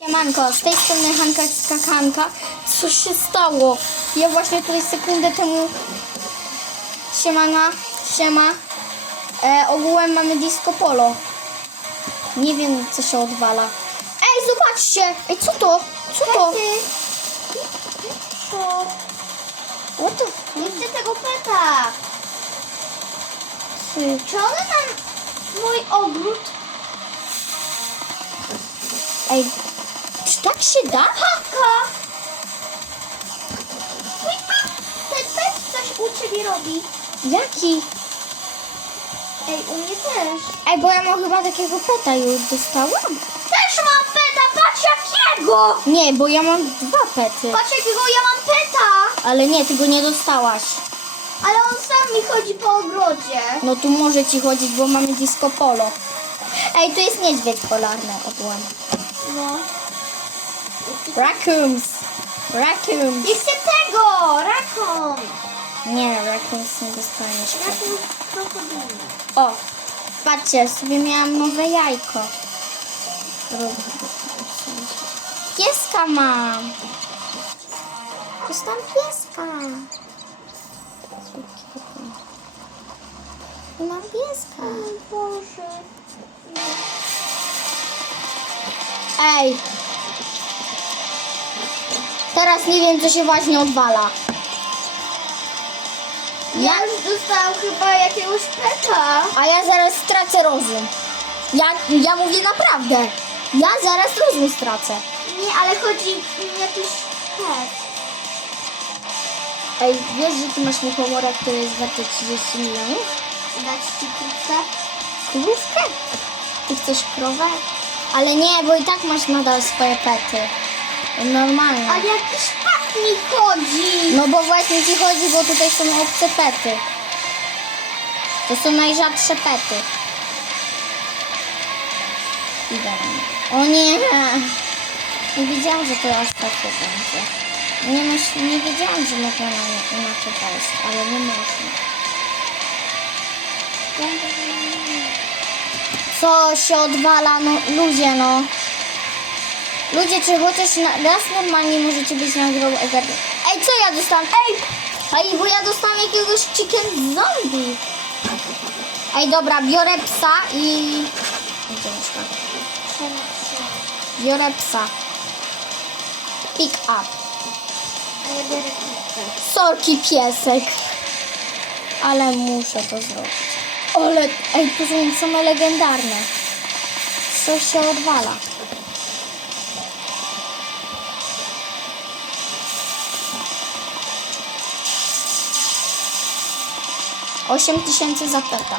Siemanko, z tej strony Hanka Skakanka. Co się stało? Ja właśnie tutaj sekundę temu... Siemana, siema. E, ogółem mamy disco polo. Nie wiem, co się odwala. Ej, zobaczcie! Ej, co to? Co to? Co? What the... Nie chcę tego peta. Ty. Czy one nam mój ogród? Ej, tak się da? Pet, ten pet coś u ciebie robi. Jaki? Ej, u mnie też. Ej, bo ja mam chyba takiego peta już dostałam. Też mam peta, patrz jakiego! Nie, bo ja mam dwa pety. Patrz jakiego ja mam peta! Ale nie, ty go nie dostałaś. Ale on sam mi chodzi po ogrodzie. No tu może ci chodzić, bo mamy disco polo. Ej, tu jest niedźwiedź polarny ogółem. No. Raccoons. Raccoons. Chcę tego! Rakon! Nie, raccoons nie dostaniesz. Rakon krokodylny. O, patrzcie, sobie miałam nowe jajko. Pieska mam. Dostałam pieska. I mam pieska. Boże. Ej! Teraz nie wiem, co się właśnie odwala. Ja już dostałam chyba jakiegoś peta. A ja zaraz stracę rozum. Ja, ja mówię naprawdę. Ja zaraz rozum stracę. Nie, ale chodzi mi jakiś pet. Ej, wiesz, że ty masz muchomora, który jest warty 30 milionów? Dać ci krówkę? Krówkę? Ty chcesz krowę? Ale nie, bo i tak masz nadal swoje pety. Normalne. A jakiś pet mi chodzi. No bo właśnie ci chodzi, bo tutaj są obce pety. To są najrzadsze pety. Idealnie. O nie! Nie wiedziałam, że to aż takie będzie. Nie, myśl, nie wiedziałam, że można na, na to wejść, ale nie można. Co się odwala? No ludzie, no. Ludzie, czy chociaż na, raz normalnie możecie być na grą Egardy. Ej, co ja dostałam? Ej! Ej, bo ja dostałam jakiegoś chicken zombie. Ej, dobra, biorę psa i... Gdzie mieszka? Biorę psa. Pick up. Sorki piesek. Ale muszę to zrobić. Ale, ej, to są same legendarne. Co się odwala? Osiem tysięcy za peta.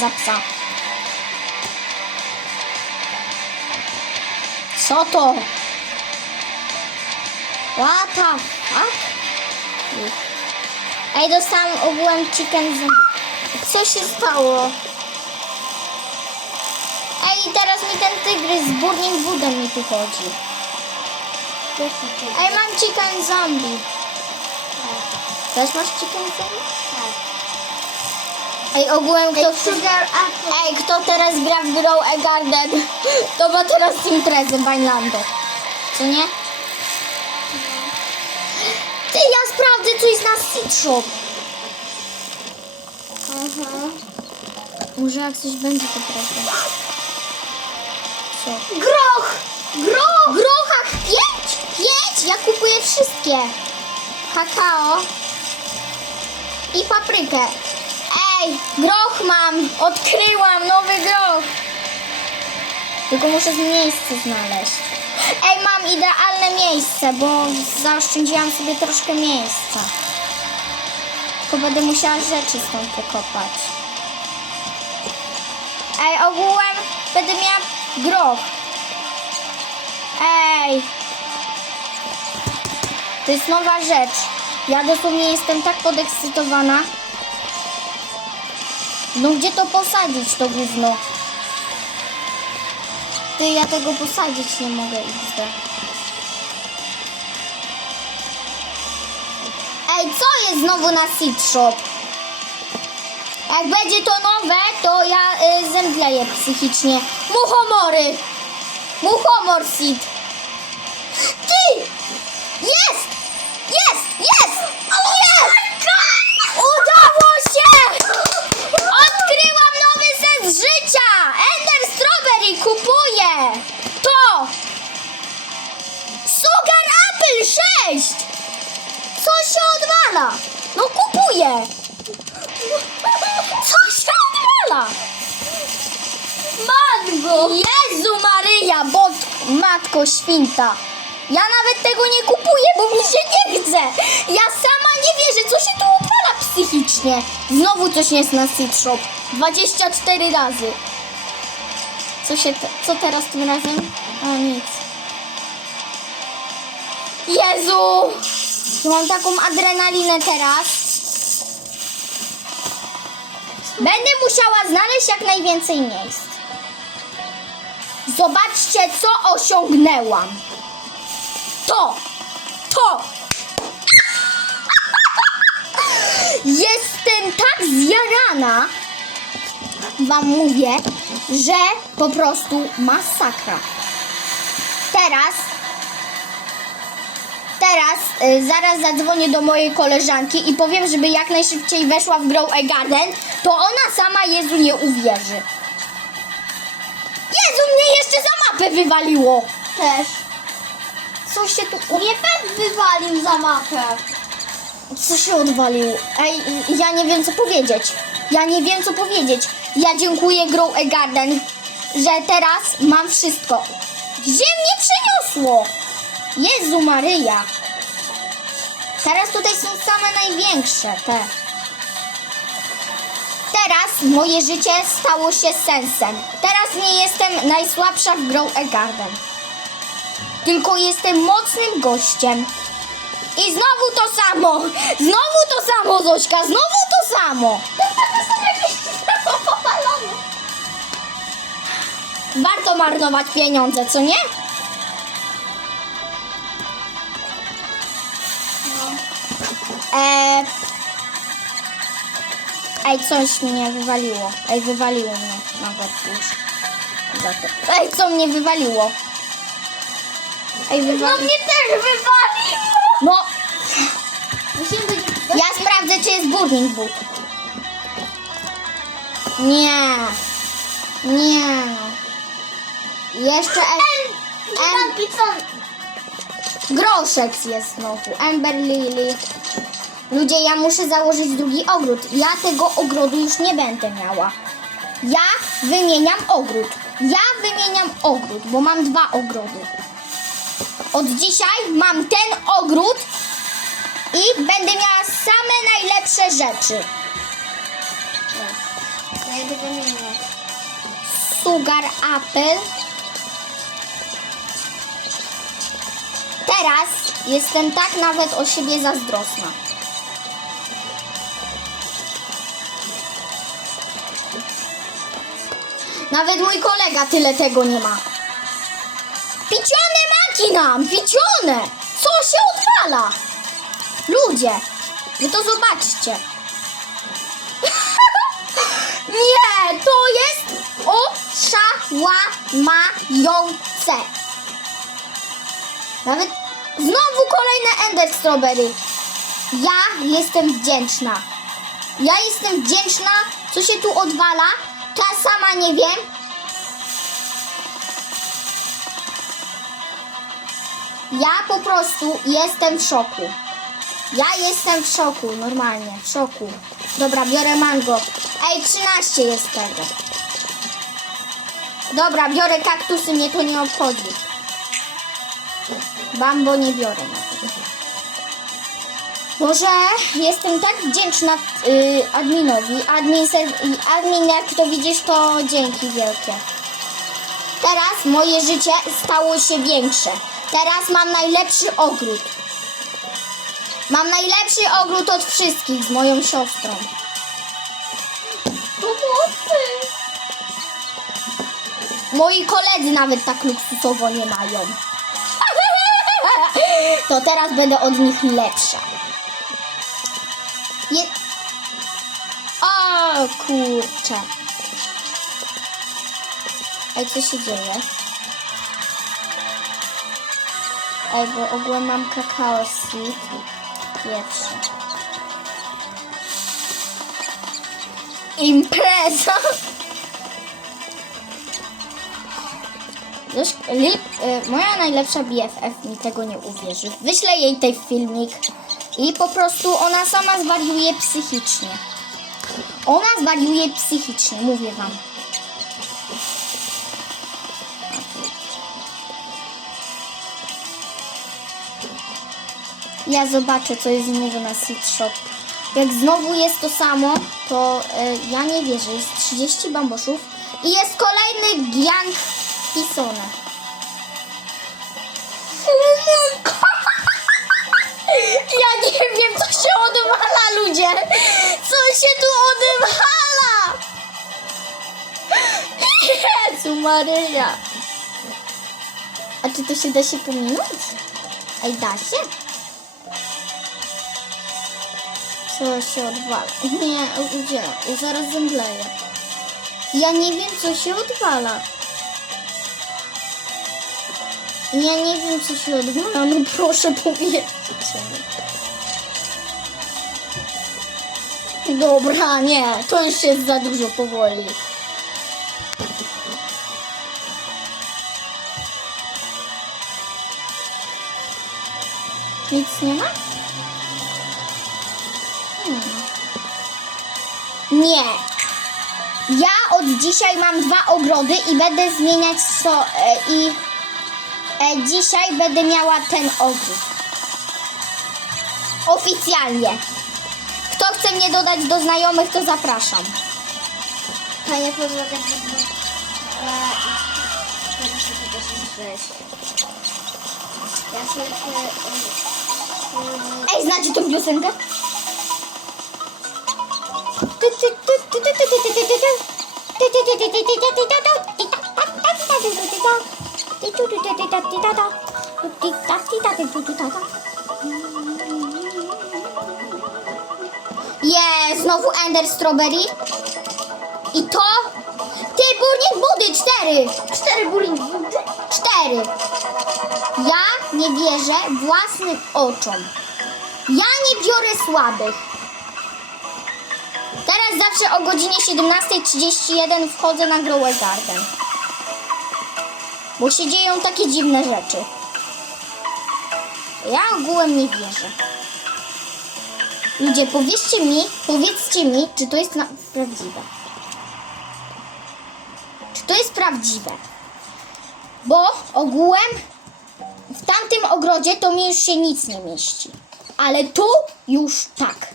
Za psa. Co to? Fuck? Ej, dostałam ogółem chicken zombie. Co się stało? Ej, teraz mi ten tygrys z Burning Woodem mi tu chodzi. Ej, mam chicken zombie. Też masz chicken zombie? Ej, ogółem kto... Ej, kto teraz gra w Grow a Garden, to ma teraz imprezę Bailando. Co nie? Ty, ja sprawdzę coś na Seed Shop. Aha. Może jak coś będzie, to prawda. Co? Groch! Groch! Grochach pięć! Pięć! Ja kupuję wszystkie. Kakao. I paprykę. Ej, groch mam! Odkryłam nowy groch. Tylko muszę miejsce znaleźć. Ej, mam idealne miejsce, bo zaoszczędziłam sobie troszkę miejsca. Tylko będę musiała rzeczy stąd wykopać. Ej, ogółem będę miała groch. Ej! To jest nowa rzecz. Ja dosłownie jestem tak podekscytowana. No gdzie to posadzić, to gówno? Ty, ja tego posadzić nie mogę, XD. Ej, co jest znowu na Seed Shop? Jak będzie to nowe, to ja y, zemdleję psychicznie. Muchomory! Muchomor Seed! Wejść! Co się odwala? No kupuję! Co się odwala? Mango! Jezu Maryja, bo matko święta. Ja nawet tego nie kupuję, bo mi się nie chce. Ja sama nie wierzę, co się tu odwala psychicznie. Znowu coś jest na Seed Shop. 24 razy. Co się, te, co teraz tym razem? O nic. Jezu! Mam taką adrenalinę teraz. Będę musiała znaleźć jak najwięcej miejsc. Zobaczcie, co osiągnęłam. To! To! Jestem tak zjarana, wam mówię, że po prostu masakra. Teraz, teraz y, zaraz zadzwonię do mojej koleżanki i powiem, żeby jak najszybciej weszła w Grow a Garden, to ona sama Jezu nie uwierzy. Jezu, mnie jeszcze za mapę wywaliło. Też. Co się tu... Mnie pet wywalił za mapę. Co się odwaliło? Ej, ja nie wiem co powiedzieć. Ja nie wiem co powiedzieć. Ja dziękuję Grow a Garden, że teraz mam wszystko. Gdzie mnie przeniosło? Jezu Maryja. Teraz tutaj są same największe te. Teraz moje życie stało się sensem. Teraz nie jestem najsłabsza w Grow a Garden. Tylko jestem mocnym gościem. I znowu to samo! Znowu to samo, Zośka! Znowu to samo! Warto marnować pieniądze, co nie? Eee... Ej, coś mnie wywaliło. Ej, wywaliło mnie nawet już. Ej, co mnie wywaliło? Ej, No wywaliło. mnie też wywaliło. No, Musimy być... Ja sprawdzę, czy jest burning book. Nie. Nie. Jeszcze em, em, Em... Groszek jest znowu. Ember Lily. Ludzie, ja muszę założyć drugi ogród. Ja tego ogrodu już nie będę miała. Ja wymieniam ogród. Ja wymieniam ogród, bo mam dwa ogrody. Od dzisiaj mam ten ogród i będę miała same najlepsze rzeczy. Ja idę wymieniać. Sugar Apple. Teraz jestem tak nawet o siebie zazdrosna. Nawet mój kolega tyle tego nie ma. Picione maki nam! Picione! Co się odwala? Ludzie, wy to zobaczcie. Nie, to jest oszałamiające. Nawet znowu kolejne Ender Strawberry. Ja jestem wdzięczna. Ja jestem wdzięczna, co się tu odwala. Ja sama nie wiem. Ja po prostu jestem w szoku. Ja jestem w szoku, normalnie, w szoku. Dobra, biorę mango. Ej, 13 jest tego. Dobra, biorę kaktusy, mnie to nie obchodzi. Bambo nie biorę. Boże, jestem tak wdzięczna y, adminowi. Admin, admin, jak to widzisz, to dzięki wielkie. Teraz moje życie stało się większe. Teraz mam najlepszy ogród. Mam najlepszy ogród od wszystkich z moją siostrą. Pomocy. Moi koledzy nawet tak luksusowo nie mają. To teraz będę od nich lepsza. Je... O kurczę. Ej, co się dzieje? Ej, bo ogólnie mam kakao seed. Pierwszy. Impreza! Moja najlepsza BFF mi tego nie uwierzy. Wyślę jej ten filmik i po prostu ona sama zwariuje psychicznie. Ona zwariuje psychicznie, mówię wam. Ja zobaczę, co jest znowu na Seed Shop. Jak znowu jest to samo, to e, ja nie wierzę. Jest 30 bamboszów i jest kolejny Pisone. Ja nie wiem, co się odwala, ludzie! Co się tu odwala? Jezu Maryja! A czy to się da się pominąć? Ej, da się? Co się odwala? Nie? Ja zaraz zemdleję. Ja nie wiem, co się odwala. Ja nie wiem, co się odwala. No proszę powiedzcie. Dobra, nie. To już jest za dużo powoli. Nic nie ma? Nie. Ja od dzisiaj mam dwa ogrody i będę zmieniać so e, i e, dzisiaj będę miała ten ogród. Oficjalnie. Kto chce mnie dodać do znajomych, to zapraszam. Ja. Ej, znacie tą piosenkę? Jest, znowu Ender Strawberry. I to? Ty, burnik budy, cztery. Cztery burnik budy? Cztery. Ja nie wierzę własnym oczom. Ja nie biorę słabych. Teraz zawsze o godzinie 17.31 wchodzę na Grower Garden. Bo się dzieją takie dziwne rzeczy. Ja ogółem nie wierzę. Ludzie, powiedzcie mi, powiedzcie mi, czy to jest prawdziwe. Czy to jest prawdziwe? Bo ogółem w tamtym ogrodzie to mi już się nic nie mieści. Ale tu już tak.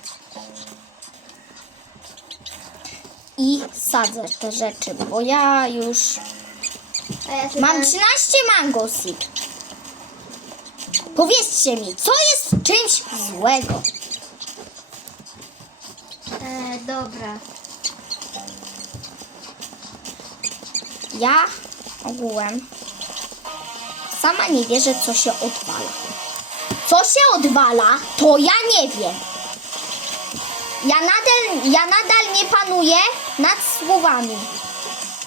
I sadzę te rzeczy, bo ja już. Mam 13 mango seed. Powiedzcie mi, co jest czymś złego? E, dobra. Ja ogółem sama nie wierzę, co się odwala. Co się odwala, to ja nie wiem. Ja nadal, ja nadal nie panuję nad słowami,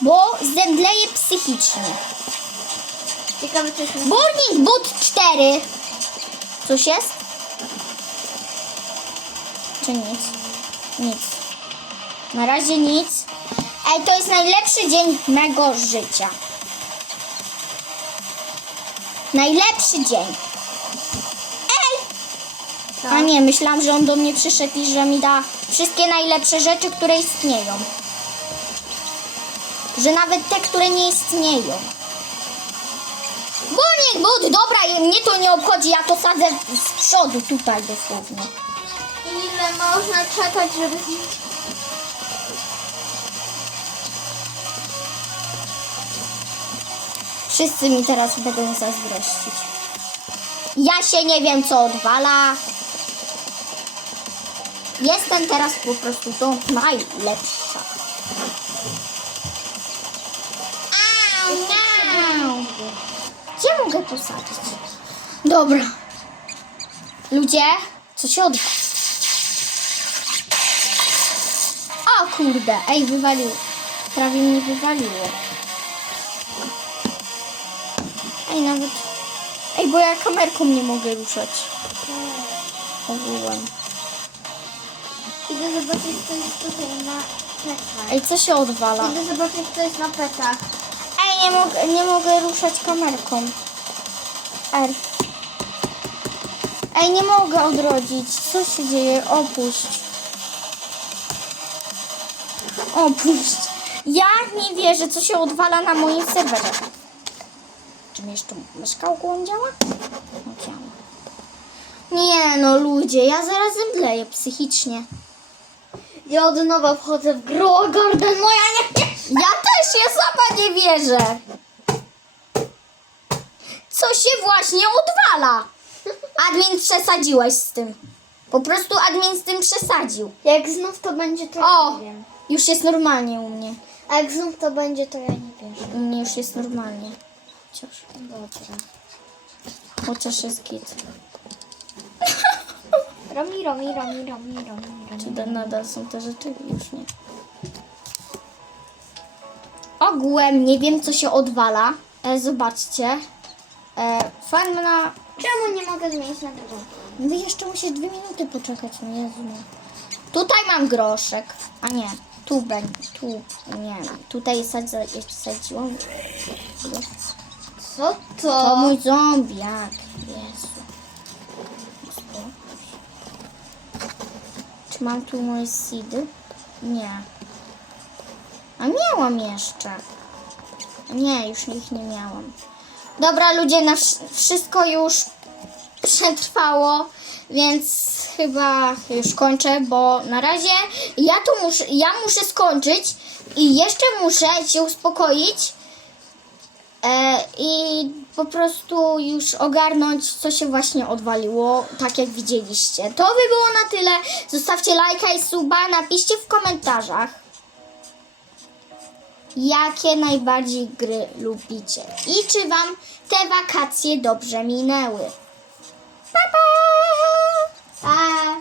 bo zemdleję psychicznie. Ciekawe, co się... Burning Boot 4. Coś jest? Czy nic? Nic. Na razie nic. Ej, to jest najlepszy dzień mego życia. Najlepszy dzień. Ej! A nie, myślałam, że on do mnie przyszedł i że mi da wszystkie najlepsze rzeczy, które istnieją. Że nawet te, które nie istnieją. Burning Boot, dobra, mnie to nie obchodzi, ja to sadzę z przodu tutaj dosłownie. Ile można czekać, żeby zniszczyć? Wszyscy mi teraz będą zazdrościć. Ja się nie wiem, co odwala. Jestem teraz po prostu tą najlepsza. Au, au. Gdzie mogę posadzić? Dobra. Ludzie, co się odwala? O kurde, ej, wywalił. Prawie mnie wywaliło. Ej, nawet... Ej, bo ja kamerką nie mogę ruszać. Ogółem. Idę zobaczyć, co jest tutaj na plecach. Ej, co się odwala? Idę zobaczyć, co jest na plecach. Ej, nie mogę, nie mogę ruszać kamerką. R. Ej, nie mogę odrodzić. Co się dzieje? Opuść. Opuść. Ja nie wierzę, co się odwala na moim serwerze. Czy mi jeszcze myszkałką on działa? No działa. Nie no, ludzie, ja zaraz zemdleję psychicznie. Ja od nowa wchodzę w grę Garden, moja nie... Ja też, ja sama nie wierzę. Co się właśnie odwala? Admin przesadziłeś z tym. Po prostu admin z tym przesadził. Jak znów to będzie, to O! ja nie wiem. Już jest normalnie u mnie. A jak znów to będzie, to ja nie wiem. U mnie już jest normalnie. Chociaż, Dobra. chociaż jest git. Romi, romi, romi, romi, romi, Czy romi. da- nadal są te rzeczy? Już nie. Ogółem nie wiem, co się odwala. E, zobaczcie. E, farma Czemu nie mogę zmienić na drugą? Wy jeszcze musisz dwie minuty poczekać, no Jezu. no. Tutaj mam groszek, a nie, tu będzie, tu, nie, tutaj sadza, jeszcze sadziłam. Co to? To mój zombiak, Jezu. Czy mam tu moje seedy? Nie. A miałam jeszcze. Nie, już ich nie miałam. Dobra, ludzie, na wsz- wszystko już przetrwało, więc chyba już kończę, bo na razie ja tu muszę, ja muszę skończyć i jeszcze muszę się uspokoić e, i po prostu już ogarnąć, co się właśnie odwaliło, tak jak widzieliście. To by było na tyle. Zostawcie lajka i suba, napiszcie w komentarzach, jakie najbardziej gry lubicie i czy Wam te wakacje dobrze minęły. Pa, pa! pa.